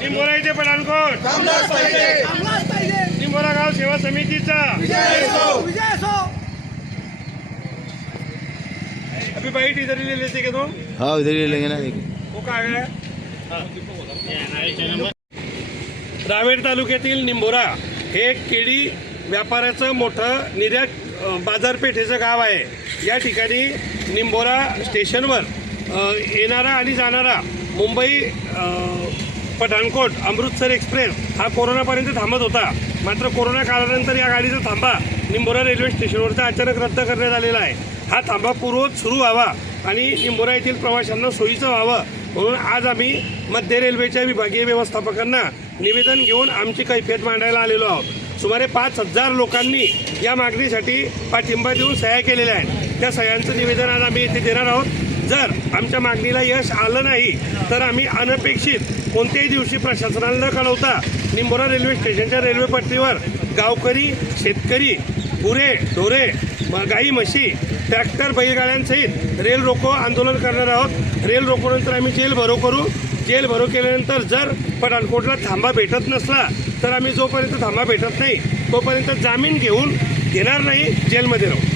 निंबोरा इथे पठाणकोट निंबोरा गाव सेवा समितीचा अभी बाइट इधर ही ले लेते क्या तुम? हाँ इधर ही लेंगे ना। वो काय आहे? रावेर तालुक्यातील निंबोरा हे केळी व्यापाराचं मोठं निर्यात बाजारपेठेचं गाव आहे। या ठिकाणी निंबोरा स्टेशनवर येणारा आणि जाणारा मुंबई पठाणकोट अमृतसर एक्सप्रेस हा कोरोनापर्यंत थांबत होता। मात्र कोरोना काळानंतर या गाडीचा थांबा निंबोरा रेल्वे स्टेशनवरचा अचानक रद्द करण्यात आलेला आहे। हा थांबा पूर्ववत सुरू व्हावा आणि निंबोरा येथील प्रवाशांना सोयीचं व्हावं म्हणून आज आम्ही मध्य रेल्वेच्या विभागीय व्यवस्थापकांना निवेदन घेऊन आमची कैफियत मांडायला आलेलो आहोत। सुमारे 5,000 लोकांनी या मागणीसाठी पाठिंबा देऊन सह्या केलेल्या आहेत। त्या सह्यांचं निवेदन आज आम्ही येथे देणार आहोत। जर आमच्या मागणीला यश आलं नाही तर आम्ही अनपेक्षित कोणत्याही दिवशी प्रशासनाला न कळवता निंबोरा रेल्वे स्टेशनच्या रेल्वे पट्टीवर गावकरी, शेतकरी, गुरे, ढोरे, गाई, म्हशी, ट्रॅक्टर, बैलगाड्यांसहित रेल रोको आंदोलन करणार आहोत। रेल रोकोनंतर आम्ही जेल भरो करू। जेल भरो केल्यानंतर जर पठाणकोटला थांबा भेटत नसला तर आम्ही जोपर्यंत थांबा भेटत नाही तोपर्यंत जामीन घेणार नाही, जेलमध्ये राहू।